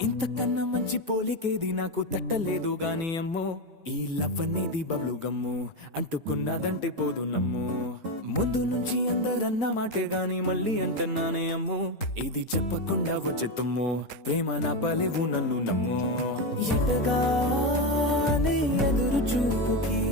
ఇంతకన్నా మంచి పోలికేది నాకు తట్టలేదు గాని అమ్మో, ఈ లవ్ అనేది బబ్లు గమ్ము, అంటుకున్నదంటే పోదు నమ్ము. ముందు నుంచి అందరన్న మాటే గాని మళ్ళీ అంటున్నానే అమ్ము, ఇది చెప్పకుండా వచ్చే తుమ్ము, ప్రేమ నా పలేవు నన్ను నమ్ము. ఎటగానే ఎదురు చూకి